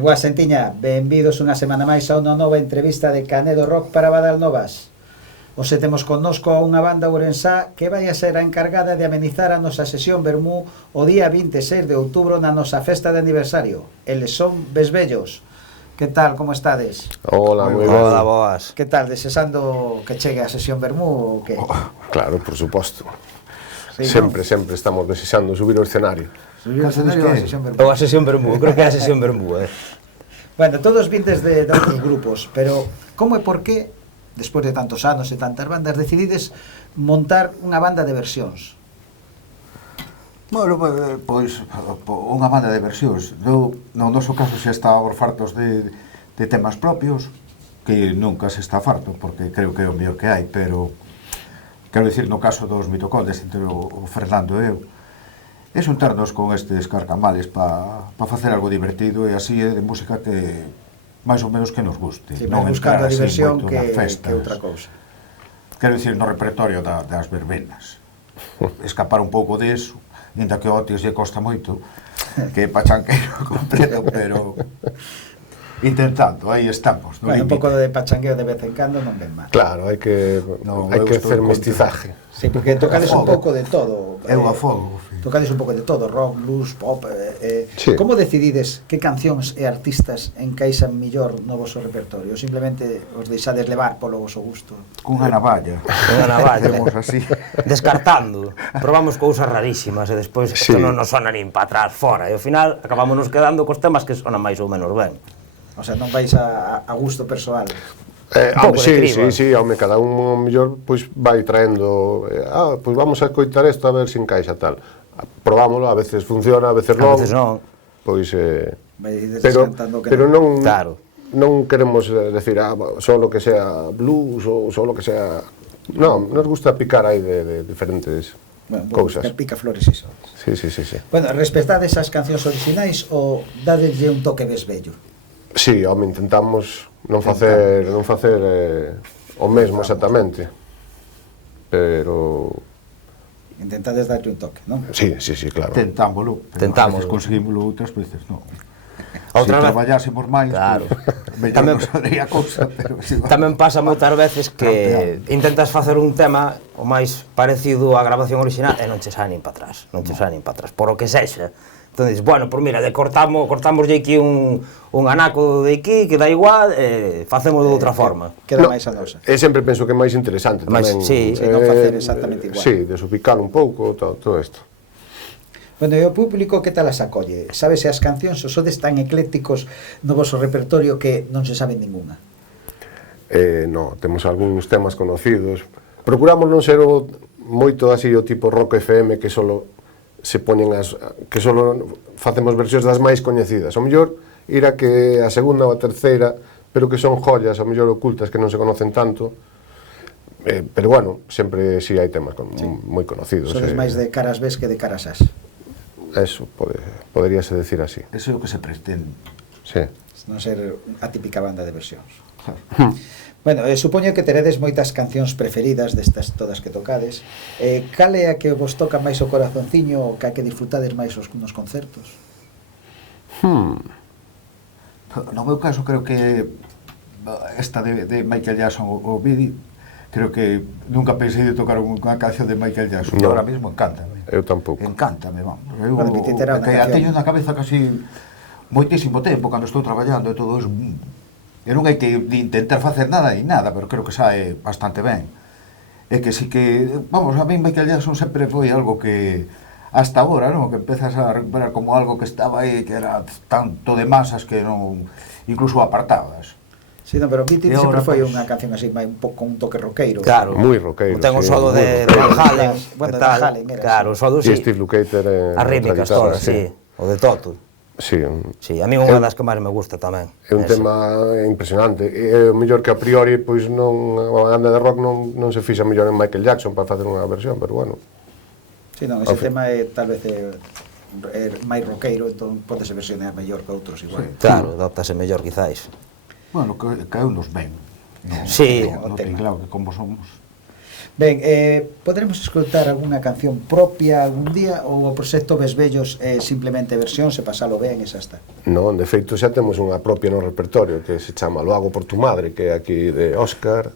Boa Sentiña, benvidos unha semana máis a unha nova entrevista de Canedo Rock para Badal Novas. Hoxe temos connosco a unha banda ourensá que vai a ser a encargada de amenizar a nosa sesión vermú o día 26 de outubro na nosa festa de aniversario. Eles son Besbellos. Que tal, como estades? Hola, moi ben. Hola, boas. Que tal, desexando que chegue a sesión vermú ou que? Claro, por suposto. Sí, Sempre estamos desexando subir ao escenario. Subir ao escenario a sesión vermú. Ou a sesión vermú, creo que é a sesión vermú, Bueno, todos vindes de outros grupos, pero como e por que, despois de tantos anos e tantas bandas, decidides montar unha banda de versións? Bueno, pois unha banda de versións. No noso caso xa estábamos fartos de temas propios, que nunca se está farto, porque creo que é o mellor que hai, pero quero dicir, no caso dos mitocondrias entre o Fernando e eu, é xuntarnos con estes carcamales para facer algo divertido e así é de música que máis ou menos que nos guste. Si, non buscando a diversión que outra cousa. Quero dicir, no repertorio das verbenas. Escapar un pouco deso, ainda que o Otis lle costa moito, que é pachanqueiro completo, pero intentando, aí estamos. Bueno, un pouco de pachangueo de vez en cando non ven mal. Claro, hai que hacer mestizaje. Sí, porque tocades un pouco de todo. Eu a fogo. Tocades un pouco de todo, rock, blues, pop. Sí. Como decidides que cancións e artistas encaixan millor no voso repertorio? Ou simplemente os deixades levar polo voso gusto? Cunha navalla. Unha navalla. Temos así. Descartando. Probamos cousas rarísimas e despois Sí. non nos sona nin para atrás fora. E ao final acabámonos quedando cos temas que sonan máis ou menos ben. O sea, non vais a gusto persoal. pouco de criba. Sí, home, cada un mellor pois vai traendo, pois vamos a coitar isto a ver se encaixa tal. Probámoslo, a veces funciona, a veces non. A veces non. Pois Vais pero descantando que non, Claro. non queremos decir solo que sea blues ou solo que sea. Non, nos gusta picar aí de diferentes cousas. Que pica flores iso. Sí. Bueno, respetades as cancións orixinais ou dadeslle un toque besbello? Sí, home, intentamos non facer o mesmo exactamente. Pero Intentades darlle un toque, non? sí, claro. Tentámoslo. Tentámoslo. A veces conseguímoslo, outras veces non. Outra Se vez- traballásemos máis, Claro. mellor Tamén- non sabría cousa, pero si Tamén pasa moitas veces que intentas facer un tema o máis parecido á grabación original e non che sae nin para atrás, por o que sexa. Entón dices, bueno, por mira, cortamos aquí un anaco de aquí, que dá igual, facemos de outra forma. Queda máis a nosa. E sempre penso que é máis interesante Máis- tamén. sí, non facer exactamente igual. Sí, desubicar un pouco todo isto. Bueno, e o público que tal as acolle? Sabes se as cancións ou sodes tan eclécticos no voso repertorio que non se sabe ninguna? No, temos algúns temas conocidos. Procuramos non ser moito así o tipo rock FM que solo se poñen que solo facemos versións das máis coñecidas. O mellor ir a que a segunda ou a terceira, pero que son joyas, o mellor ocultas que non se conocen tanto. Pero bueno, sempre si hai temas moi conocidos. Sodes máis de caras B que de caras As. Eso, poderíase decir así. Eso é o que se pretende. Sí. Non ser a típica banda de versións. Bueno, supoño que teredes moitas cancións preferidas destas todas que tocades. Cal é a que vos toca máis o corazonciño ou que a que disfrutades máis nos concertos? No meu caso, creo que esta de Michael Jackson o Bidi, creo que nunca pensei de tocar unha canción de Michael Jackson. No. Ahora mismo encántame. Eu tampouco. Encántame, vamos. Bueno, que terá unha que a canción. teño na cabeza casi moitísimo tempo cando estou traballando e todo eso. E non hai que intentar facer nada e nada, pero creo que sae bastante ben. É que sí que, vamos, a mí Michael Jackson sempre foi algo que hasta agora, non? Que empezas a recuperar como algo que estaba aí, que era tanto de masas que non, incluso apartadas. Sí, non, pero Beat It E sempre ahora, foi pois, unha canción así, un pouco un toque roqueiro. Claro. Moi roqueiro, Ten un sí, solo moi de roqueiro. Van Halen, Bueno, e de tal. Van Halen, era Claro, o solo E sí. Steve Lukather As rítmicas todas, sí. O de Toto. Sí, Sí, a mí unha das que máis me gusta tamén. é un Ese. tema impresionante. É o mellor que a priori pois non a banda de rock non se fixa mellor en Michael Jackson para facer unha versión, pero bueno. Sí, non, ese tema é tal vez máis roqueiro, entón podese versionar mellor que outros igual. Claro, adaptase mellor quizáis. Bueno, caeu nos ben. No, Sí, no o tema. claro, que como somos. Ben, poderemos escoitar algunha canción propia algún día ou o proxecto Besbellos é simplemente versión, se pasalo ben e xa está? Non, de feito xa temos unha propia no repertorio que se chama Lo hago por tu madre, que é aquí de Óscar,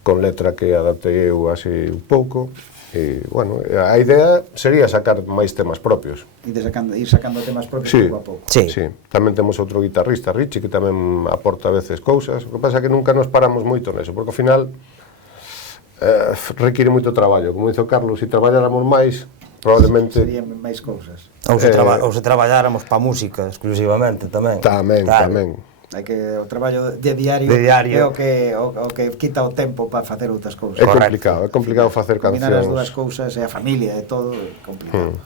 con letra que adaptei eu así un pouco. E, bueno, a idea sería sacar máis temas propios. Ir sacando temas propios Sí, pouco a pouco. Sí. sí. Tamén temos outro guitarrista, Richie, que tamén aporta a veces cousas. O que pasa é que nunca nos paramos moito neso, porque ao final require moito traballo. Como dice o Carlos, se traballáramos máis, probablemente... Serían máis cousas. Ou se traballáramos pa música exclusivamente tamén. Tamén, Claro. tamén. Hai que o traballo de diario, é o que quita o tempo para facer outras cousas. É Correcto. complicado facer Combinar as dúas cancións. cousas e a familia e todo é complicado.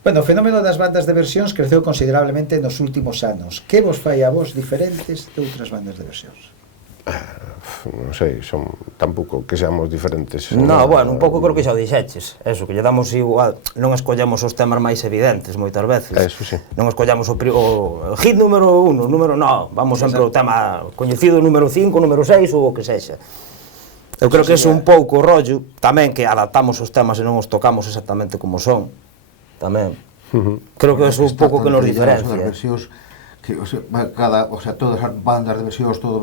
Bueno, o fenómeno das bandas de versións creceu considerablemente nos últimos anos. Que vos fai a vos diferentes de outras bandas de versións? Non sei, son tampouco que seamos diferentes. No, bueno, un pouco creo que xa o dixeches. Eso, que lle damos igual, non escollamos os temas máis evidentes moitas veces. Eso sí. Non escollamos o hit número 1, número no, vamos sempre o tema coñecido número 5, número 6 ou o que sexa. Eu creo que é un pouco o rollo, tamén que adaptamos os temas e non os tocamos exactamente como son. Tamén. Creo que é un pouco que nos diferencia. Versións que, o sea, todas as bandas de versións, todo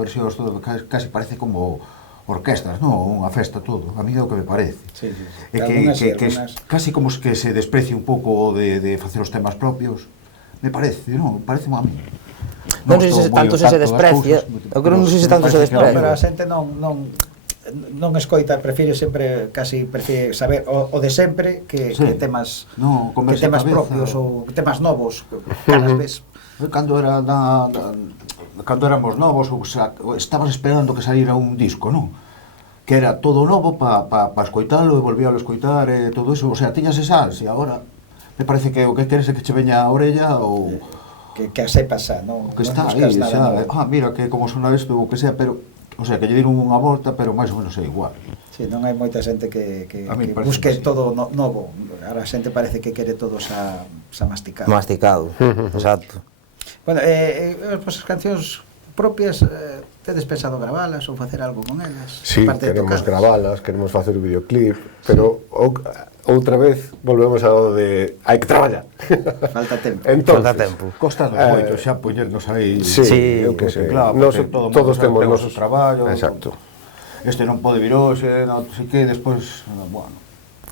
casi parece como orquestas, non? Unha festa todo, a mí é o que me parece. Sí. E que casi como que se desprecie un pouco de facer os temas propios, me parece, non? Parece a mí. Non sei se tanto se desprecia, eu creo non sei se tanto se desprecia. Pero a xente non escoita, prefire saber o de sempre que temas propios ou temas novos, caras ves. Cando éramos novos, estabas esperando que saíra un disco, non? Que era todo novo para escoitalo e volvíalo a escoitar e todo eso, o sea, tiñas esa ansia. Agora me parece que o que queres é que che veña a orella ou que a sepas xa, non? Que está aí, xa, mira que como sona isto ou que sea, pero o sea, que lle dieron unha volta, pero máis ou menos é igual. Sí, non hai moita xente que busque todo novo. Ahora a xente parece que quere todo xa masticado. Masticado, exacto. Bueno, as cancións propias, tedes pensado gravalas ou facer algo con elas? Sí, queremos gravalas, queremos facer o videoclip, pero outra vez volvemos ao de hai que traballar. Falta tempo. Falta tempo. Costa moito xa poñernos aí. Sí, eu que sei. Claro, todos temos o noso traballo. Exacto. Este non pode vir hoxe, non sei que, despois, bueno,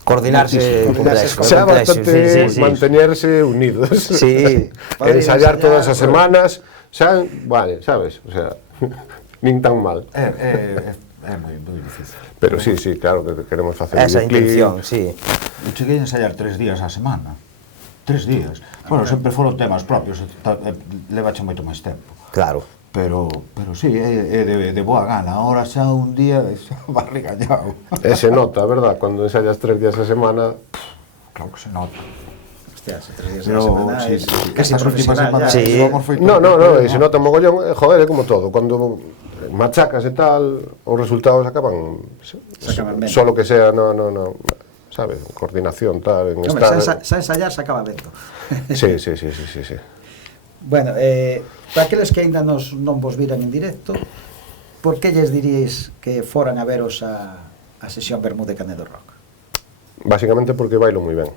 coordinarse complexo. Será bastante mantenerse unidos. Sí. Ensayar todas as semanas, xa, vale, sabes, o sea, nin tan mal. É moi difícil. Pero sí, claro, que queremos facer esa intención, sí. Eu cheguei a ensayar 3 días á semana. 3 días. Bueno, sempre foron temas propios, levache moito máis tempo. Claro. Pero sí, é de boa gana. Ahora xa un día xa va regañado. E se nota, verdad? Cando ensayas 3 días a semana, claro que se nota. Hostias, 3 días a semana é casi profesional. No, se nota mogollón, joder, é como todo. Cando machacas e tal, os resultados acaban ben. Solo que sea, no, sabes, coordinación, tal, en estar... Xa ensayar se acaba vendo. Sí. Bueno, para aqueles que ainda non vos viran en directo, por que lles diríais que foran a veros a sesión Vermú de Canedo Rock? Básicamente porque bailo moi ben.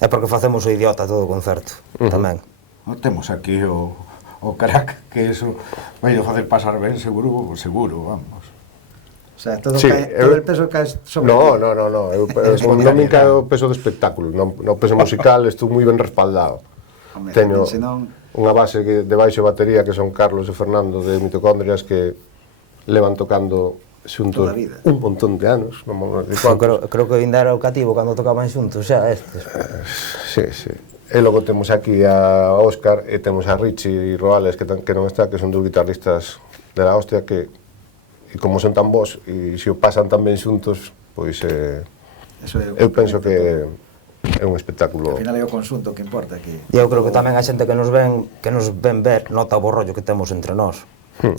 É porque facemos o idiota todo o concerto, tamén. Temos aquí o crack, que eso vai facer pasar ben, seguro, vamos. O sea, todo el peso cae sobre ti. No, non me cae o peso do espectáculo, no peso musical estou moi ben respaldado. Teño unha base de baixo e batería que son Carlos e Fernando de Mitocondrias que levan tocando xuntos un montón de anos. Creo que ainda era o cativo cando tocaban xuntos xa estes. Sí. E logo temos aquí a Óscar e temos a Richie Roales que non está, que son dos guitarristas de la hostia que como son tan bons e se o pasan tan ben xuntos, pois eu penso que é un espectáculo. Al final é o consunto que importa aquí. E eu creo que tamén a xente que nos ven ver nota o bo rollo que temos entre nós.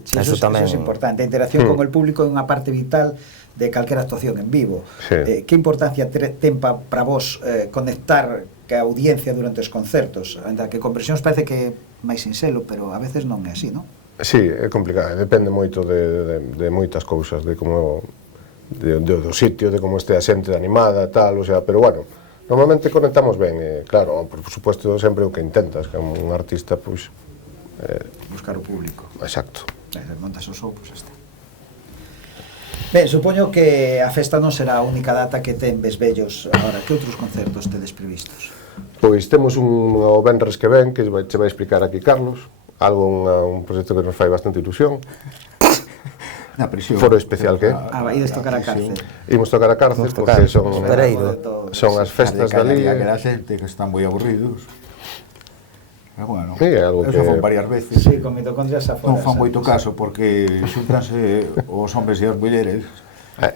Sí, eso é importante. A interacción con el público é unha parte vital de calquera actuación en vivo. Que importancia ten para vos conectar ca audiencia durante os concertos? Ainda que con versións parece que é máis sinxelo, pero a veces non é así, non? Sí, é complicado, depende moito de moitas cousas, de como do sitio, de como este a xente animada, tal, o sea, pero bueno, normalmente conectamos ben, claro, por suposto sempre o que intentas, que un artista, pois... Buscar o público. Exacto. Montas o show, pois está. Ben, supoño que a festa non será a única data que ten Vesvellos agora. Que outros concertos tedes previstos? Pois temos o venres que ven, que che vai explicar aquí Carlos, un proxecto que nos fai bastante ilusión. Na prisión. Foro especial que é. Ides tocar a cárcel. Imos tocar a cárcel porque son as festas dali. Que a xente que están moi aburridos. Bueno, sí, algo eso que... fan varias veces. Sí, con mitocondrias afora. Non fan moito caso porque xuntanse os hombres e as mulleres.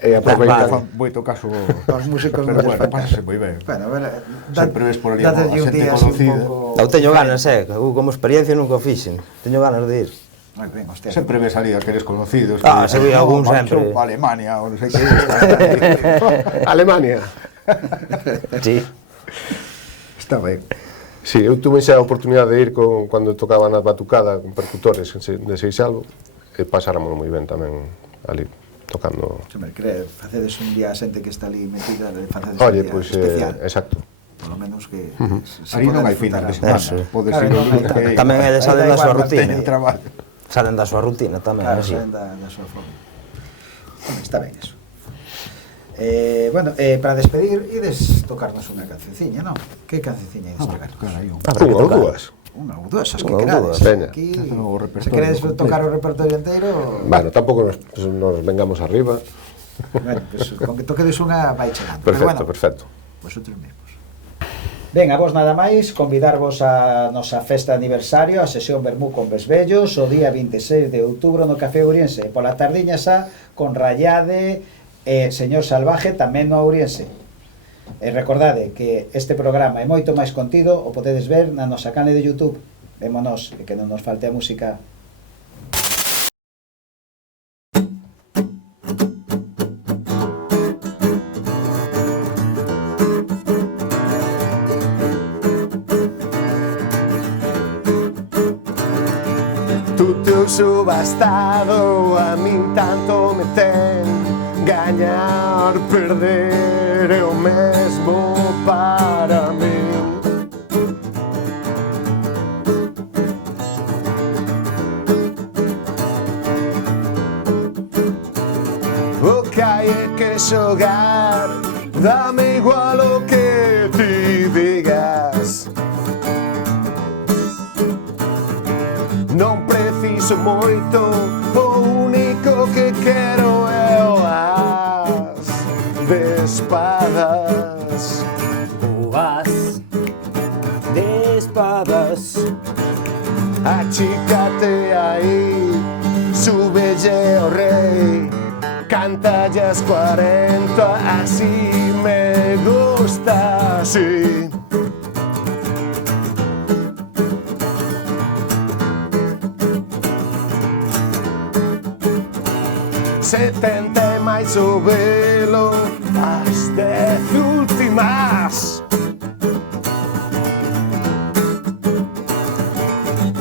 E aproveitan. Fan moito caso os músicos. Pero bueno, pásase moi ben. Bueno, sempre ves por ali a xente conocida. Eu teño ganas, como experiencia nunca o fixen. Teño ganas de ir. Ben, hostia. Sempre ves ali aqueles conocidos. Se ve algún sempre. Alemania, ou non sei que. Alemania. Sí. Está ben. Sí, eu tuve xa a oportunidade de ir cando tocaban as batucadas con percutores de Seixalvo e pasáramos moi ben tamén ali tocando. Sempre facedes un día a xente que está ali metida, facedes un día especial. Exacto. Por lo menos que ali non hai final de semana. Podes ir o lunes que tamén salen da súa rutina. Traballo. Salen da súa rutina tamén, claro, así. salen da súa forma. Bueno, está ben eso. Bueno, para despedir, ides tocarnos unha cancionciña, non? Que cancionciña ides tocar? Unha ou dúas. Unha ou dúas, as que querades. Aquí, se queredes tocar o repertorio inteiro... Bueno, tampouco nos vengamos arriba. Bueno, pues, con que toquedes unha vai chegando. Perfecto, perfecto. Vosotros mesmos. Ben, a vos nada máis, convidarvos a nosa festa de aniversario, a sesión Vermú con Vesvellos, o día 26 de outubro no Café Ouriense, pola tardiña xa con Rayade e Señor Salvaje tamén no Ouriense. E recordade que este programa e moito máis contido o podedes ver na nosa canle de YouTube. Vémonos, e que non nos falte a música. Tu teu subastado a min tanto me ten. Gañar, perder é o mesmo para min. O que hai é que xogar, dame igual o que ti digas. Non preciso moito, o único que quero é o as de espadas. O as de espadas. Achícate aí, súbelle ao rei, cántalle as 40, así me gusta, así. Setenta e máis o velo, as 10 últimas.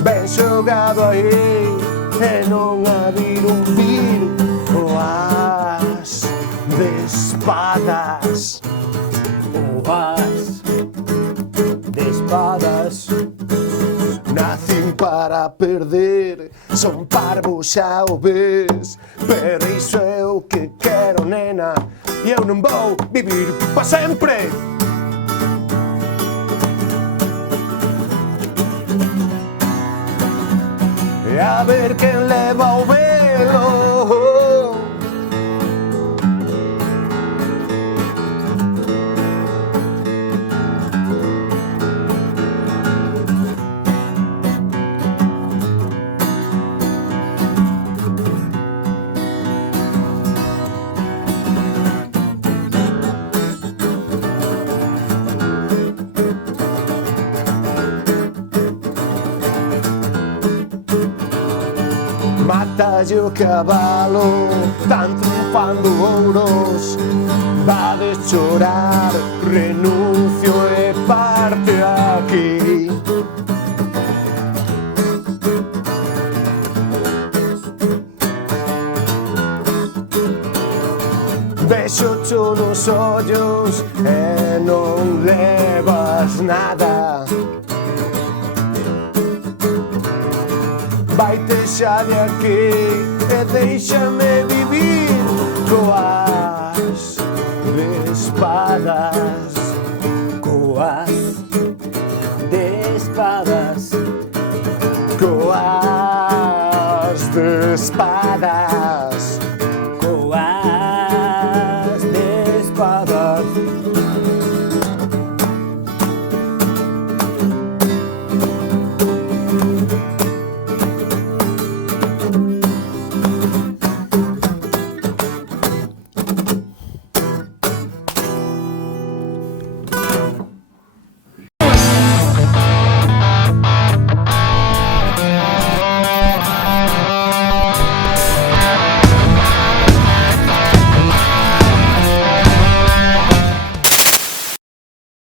Ben xogado aí, e non a vir un tiro, o as de espadas. O as de espadas. Nacín para perder, son parvo xa o ves, pero iso é o que quero, nena, e eu non vou vivir pa sempre. E a ver quen leva o velo. Matalle o cabalo, tan triunfando ouros. Vades chorar, renuncio e parte aquí. Vexo cho nos ollos e non levas nada. Vaite xa de aquí e deixame vivir coas de espadas. Coas de espadas. Coas de espadas.